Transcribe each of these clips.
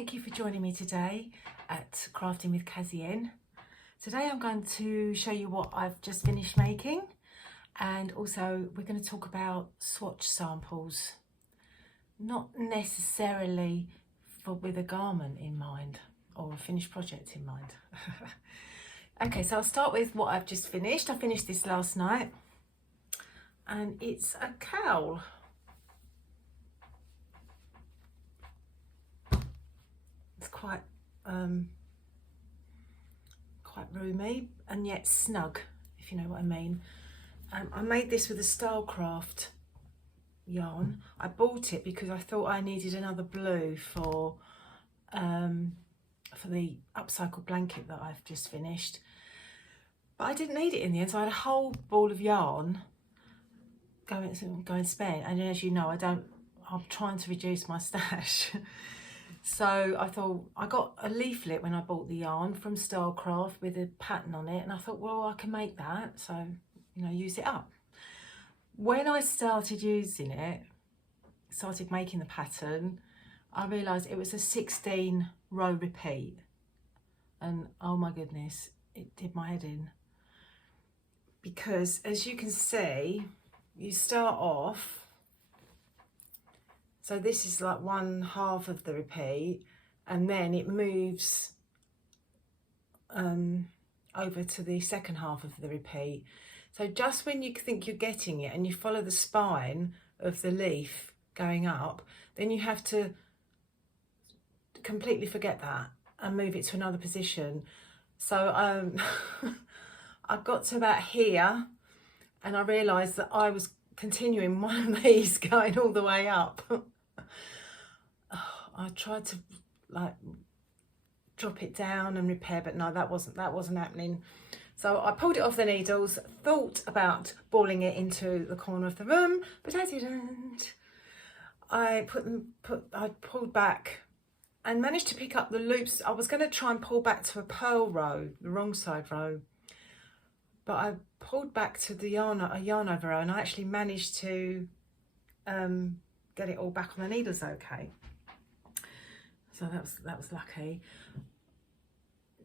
thank you for joining me today at Crafting with Cazzien. Today I'm going to show you what I've just finished making, and also we're going to talk about swatch samples, not necessarily with a garment in mind or a finished project in mind. Okay, so I'll start with what I've just finished. I finished this last night and it's a cowl. It's quite roomy and yet snug, if you know what I mean. I made this with a Stylecraft yarn. I bought it because I thought I needed another blue for the upcycled blanket that I've just finished, but I didn't need it in the end, so I had a whole ball of yarn go and spend. And as you know, I'm trying to reduce my stash. So I thought, I got a leaflet when I bought the yarn from Stylecraft with a pattern on it, and I thought, well, I can make that, so you know, use it up. When I started using it, started making the pattern, I realised it was a 16 row repeat, and oh my goodness, it did my head in, because as you can see, you start off, so this is like one half of the repeat, and then it moves over to the second half of the repeat. So just when you think you're getting it and you follow the spine of the leaf going up, then you have to completely forget that and move it to another position. So I got to about here and I realised that I was continuing one of these going all the way up. I tried to like drop it down and repair, but no, that wasn't happening. So I pulled it off the needles, thought about balling it into the corner of the room, but I didn't. I pulled back and managed to pick up the loops. I was going to try and pull back to a purl row, the wrong side row, but I pulled back to the a yarn over row, and I actually managed to get it all back on the needles okay. So that was lucky.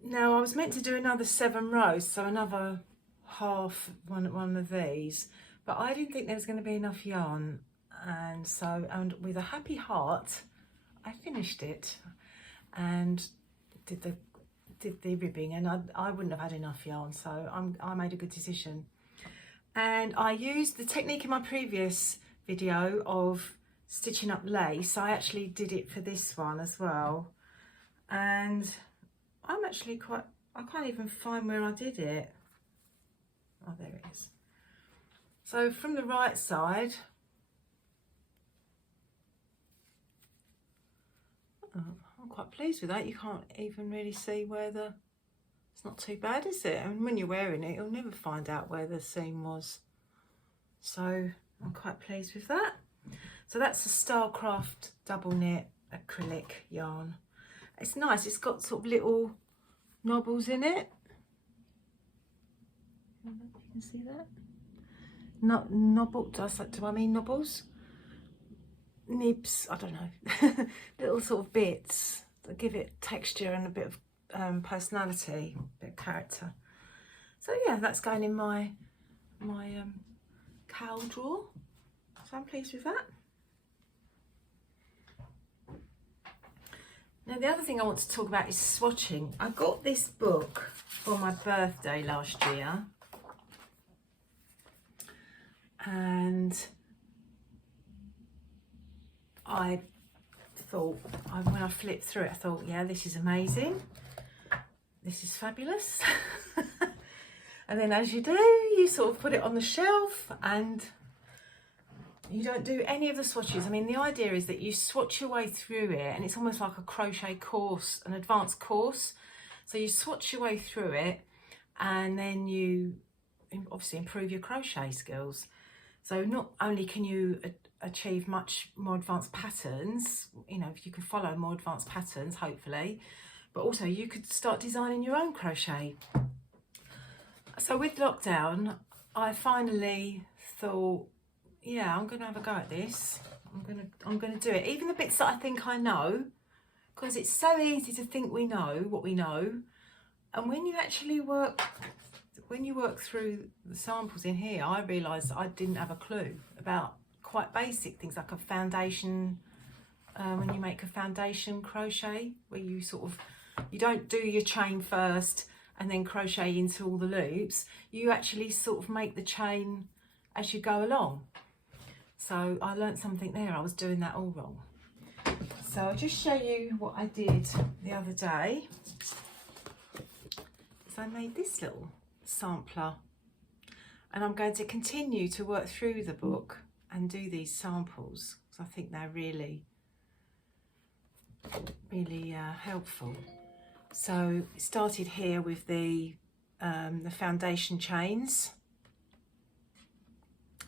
Now I was meant to do another 7 rows, so another half one of these, but I didn't think there was going to be enough yarn, and with a happy heart I finished it and did the ribbing, and I wouldn't have had enough yarn, so I made a good decision. And I used the technique in my previous video of stitching up lace. I actually did it for this one as well, and I'm actually I can't even find where I did it. Oh, there it is. So from the right side, I'm quite pleased with that. You can't even really see where it's not too bad, is it? I mean, when you're wearing it, you'll never find out where the seam was. So I'm quite pleased with that. So that's a Stylecraft double knit acrylic yarn. It's nice, it's got sort of little knobbles in it. You can see that? Not nobble, do I mean knobbles? Nibs, I don't know. Little sort of bits that give it texture and a bit of personality, a bit of character. So yeah, that's going in my cowl drawer. So I'm pleased with that. Now the other thing I want to talk about is swatching. I got this book for my birthday last year, and I thought, when I flipped through it, I thought, yeah, this is amazing. This is fabulous. And then as you do, you sort of put it on the shelf and you don't do any of the swatches. I mean, the idea is that you swatch your way through it, and it's almost like a crochet course, an advanced course. So you swatch your way through it, and then you obviously improve your crochet skills. So not only can you achieve much more advanced patterns, you know, if you can follow more advanced patterns, hopefully, but also you could start designing your own crochet. So with lockdown, I finally thought, yeah, I'm going to have a go at this. I'm going to do it. Even the bits that I think I know, because it's so easy to think we know what we know, and when you actually work through the samples in here, I realised I didn't have a clue about quite basic things like a foundation. When you make a foundation crochet, where you you don't do your chain first and then crochet into all the loops, you actually sort of make the chain as you go along. So I learnt something there. I was doing that all wrong. So I'll just show you what I did the other day. So I made this little sampler, and I'm going to continue to work through the book and do these samples because I think they're really helpful. So it started here with the foundation chains,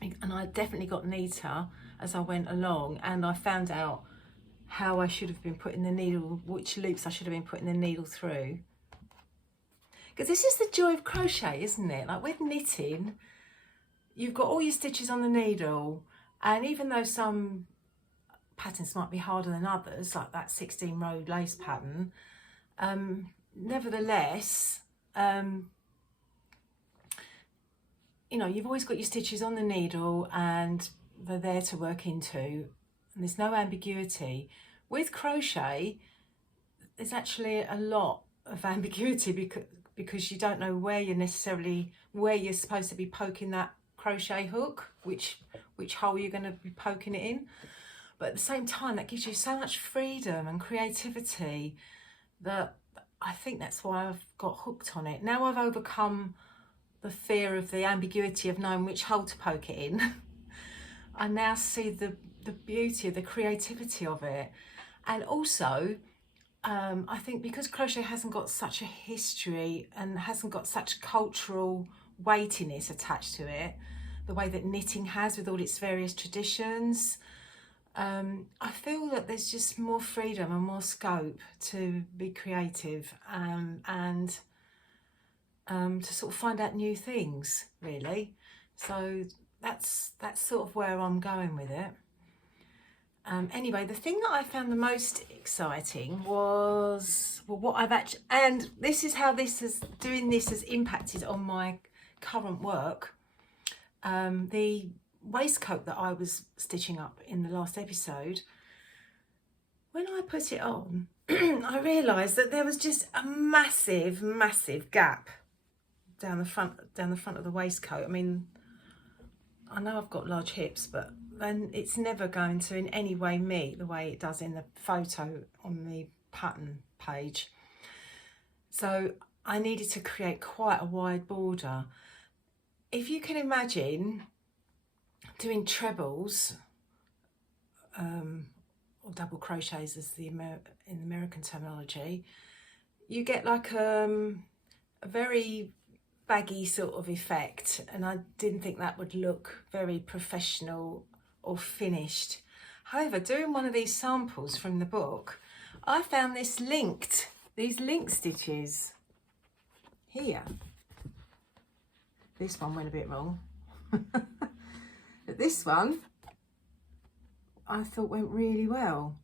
and I definitely got neater as I went along, and I found out how I should have been putting the needle, which loops I should have been putting the needle through. Because this is the joy of crochet, isn't it? Like with knitting, you've got all your stitches on the needle, and even though some patterns might be harder than others, like that 16 row lace pattern, nevertheless, you know, you've always got your stitches on the needle and they're there to work into, and there's no ambiguity. With crochet, there's actually a lot of ambiguity because you don't know where you're supposed to be poking that crochet hook, which hole you're going to be poking it in. But at the same time, that gives you so much freedom and creativity that I think that's why I've got hooked on it. Now I've overcome the fear of the ambiguity of knowing which hole to poke it in. I now see the beauty of the creativity of it. And also, I think because crochet hasn't got such a history and hasn't got such cultural weightiness attached to it, the way that knitting has with all its various traditions, I feel that there's just more freedom and more scope to be creative and to sort of find out new things, really. So that's sort of where I'm going with it. Anyway, the thing that I found the most exciting was, well, what I've actually, and this is how doing this has impacted on my current work. The waistcoat that I was stitching up in the last episode, when I put it on, I realised that there was just a massive gap down the front of the waistcoat. I mean, I know I've got large hips, but then it's never going to in any way meet the way it does in the photo on the pattern page. So I needed to create quite a wide border. If you can imagine doing trebles, or double crochets as in American terminology, you get like a very baggy sort of effect, and I didn't think that would look very professional or finished. However, doing one of these samples from the book, I found these link stitches here. This one went a bit wrong. But this one I thought went really well.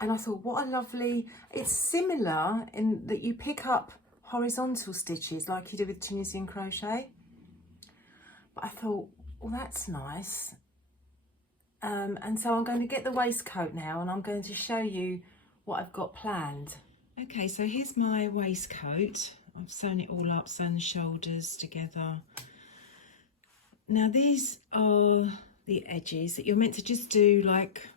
And I thought, what a lovely, it's similar in that you pick up horizontal stitches like you do with Tunisian crochet. But I thought, well, that's nice. And so I'm going to get the waistcoat now, and I'm going to show you what I've got planned. Okay, so here's my waistcoat. I've sewn it all up, sewn the shoulders together. Now these are the edges that you're meant to just do like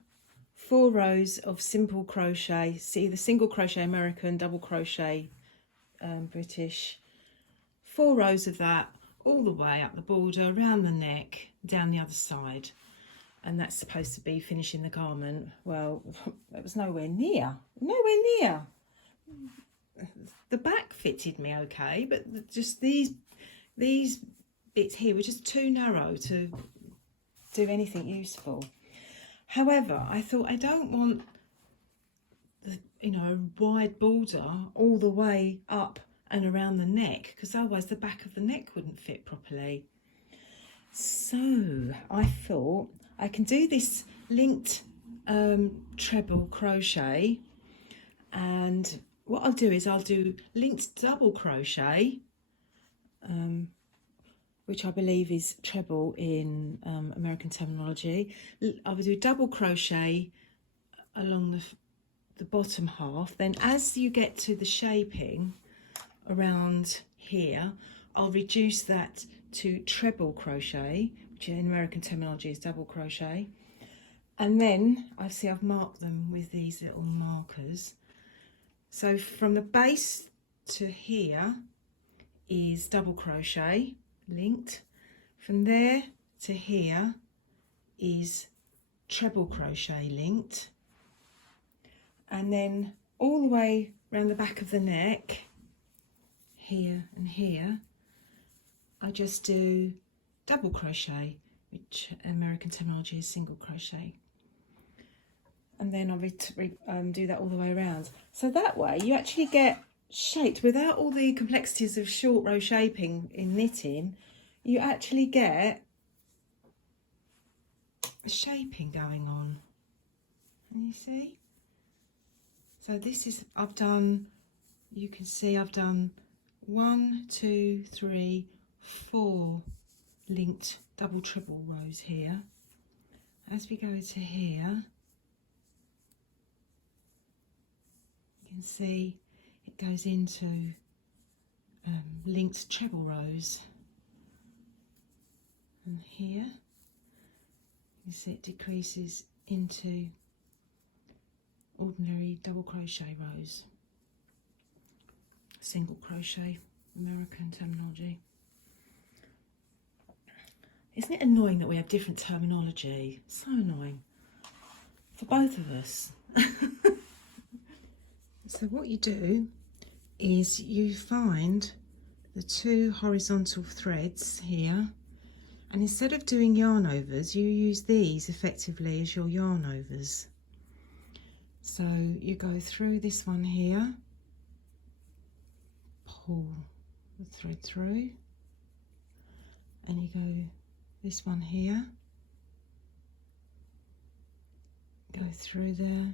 4 rows of simple crochet. See, the single crochet American, double crochet British. 4 rows of that all the way up the border, around the neck, down the other side. And that's supposed to be finishing the garment. Well, it was nowhere near. The back fitted me okay, but just these bits here were just too narrow to do anything useful. However, I thought I don't want a wide border all the way up and around the neck, because otherwise the back of the neck wouldn't fit properly. So I thought I can do this linked treble crochet, And what I'll do is I'll do linked double crochet, which I believe is treble in American terminology. I will do double crochet along the bottom half. Then as you get to the shaping around here, I'll reduce that to treble crochet, which in American terminology is double crochet. And then I see I've marked them with these little markers. So from the base to here is double crochet linked. From there to here is treble crochet linked. And then all the way around the back of the neck, here and here, I just do double crochet, which American terminology is single crochet. And then I do that all the way around. So that way you actually get shaped without all the complexities of short row shaping in knitting. You actually get shaping going on. Can you see? So this is, I've done, you can see I've done 1, 2, 3, 4 linked double treble rows here. As we go to here, you can see it goes into linked treble rows. And here, you see it decreases into ordinary double crochet rows. Single crochet, American terminology. Isn't it annoying that we have different terminology? So annoying. For both of us. So what you do is you find the 2 horizontal threads here, and instead of doing yarn overs, you use these effectively as your yarn overs. So you go through this one here, pull the thread through, and you go this one here, go through there.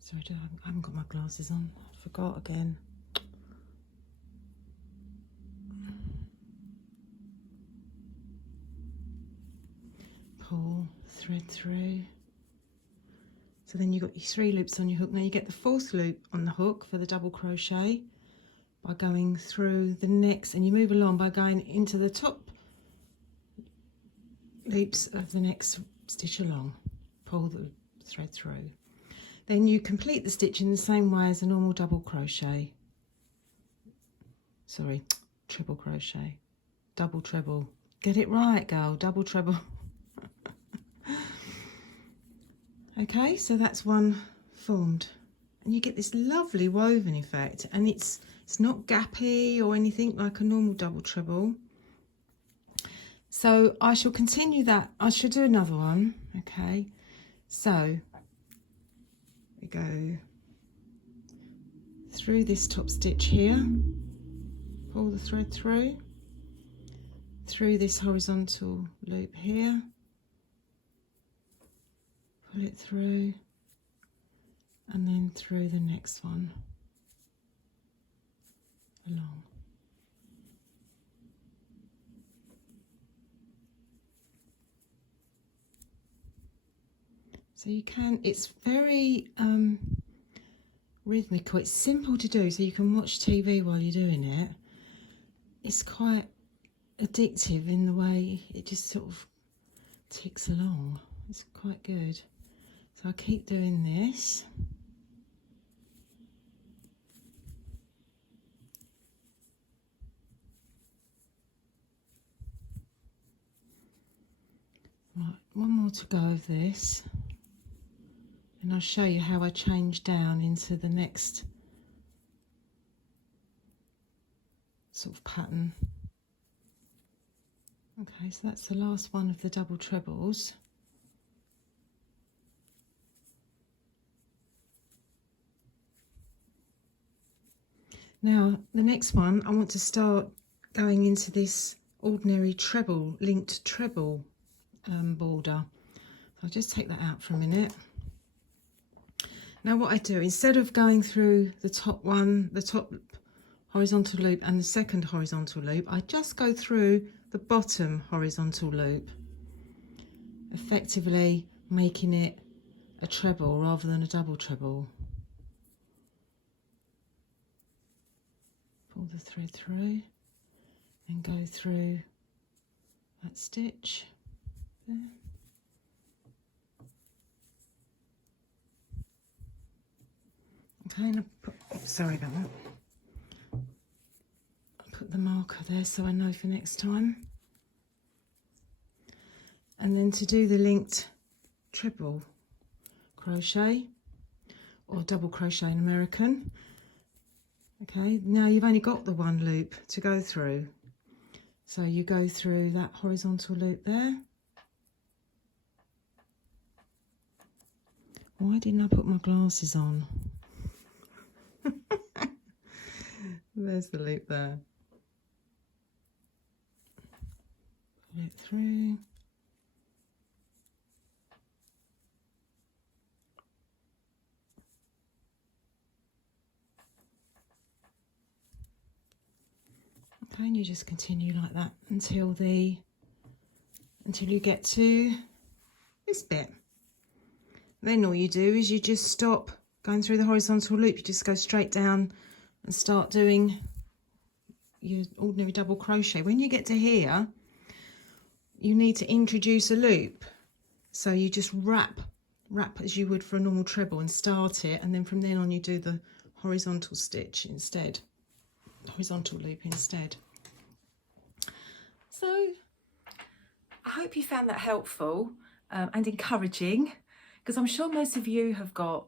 Sorry, I haven't got my glasses on, I forgot again. Pull, thread through. So then you've got your 3 loops on your hook. Now you get the 4th loop on the hook for the double crochet by going through the next, and you move along by going into the top loops of the next stitch along. Pull the thread through. Then you complete the stitch in the same way as a normal double crochet. Sorry, treble crochet. Double treble. Get it right, girl. Double treble. Okay, so that's one formed. And you get this lovely woven effect. And it's not gappy or anything like a normal double treble. So I shall continue that. I shall do another one. Okay, so we go through this top stitch here, pull the thread through this horizontal loop here, pull it through, and then through the next one along. So you can, it's very rhythmical, it's simple to do, so you can watch TV while you're doing it. It's quite addictive in the way it just sort of ticks along. It's quite good. So I keep doing this. Right, one more to go of this. And I'll show you how I change down into the next sort of pattern. Okay, so that's the last one of the double trebles. Now, the next one, I want to start going into this ordinary treble, linked treble border. I'll just take that out for a minute. Now what I do, instead of going through the top horizontal loop and the second horizontal loop, I just go through the bottom horizontal loop, effectively making it a treble rather than a double treble. Pull the thread through and go through that stitch there. Okay, and sorry about that. I'll put the marker there so I know for next time. And then to do the linked treble crochet or double crochet in American. Okay, now you've only got the one loop to go through. So you go through that horizontal loop there. Why didn't I put my glasses on? There's the loop there. Pull it through. Okay, and you just continue like that until you get to this bit. Then all you do is you just stop going through the horizontal loop. You just go straight down and start doing your ordinary double crochet. When you get to here, you need to introduce a loop. So you just wrap as you would for a normal treble and start it, and then from then on you do the horizontal stitch instead, horizontal loop instead. So I hope you found that helpful and encouraging, because I'm sure most of you have got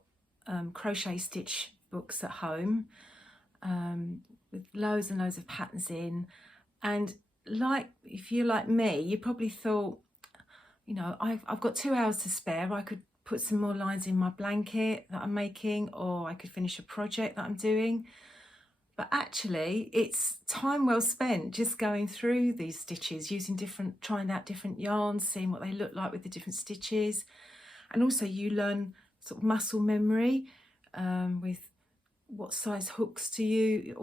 crochet stitch books at home with loads and loads of patterns in, and if you're like me, you probably thought, you know, I've got 2 hours to spare. I could put some more lines in my blanket that I'm making, or I could finish a project that I'm doing. But actually it's time well spent just going through these stitches, trying out different yarns, seeing what they look like with the different stitches. And also you learn sort of muscle memory with what size hooks to use,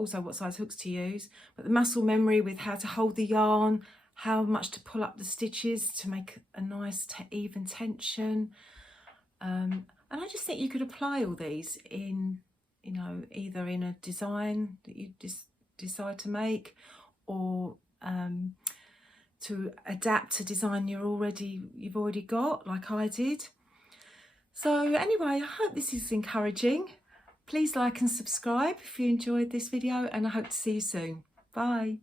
but the muscle memory with how to hold the yarn, how much to pull up the stitches to make a nice even tension. And I just think you could apply all these in, you know, either in a design that you decide to make, or to adapt a design you've already got, like I did. So anyway, I hope this is encouraging. Please like and subscribe if you enjoyed this video, and I hope to see you soon. Bye.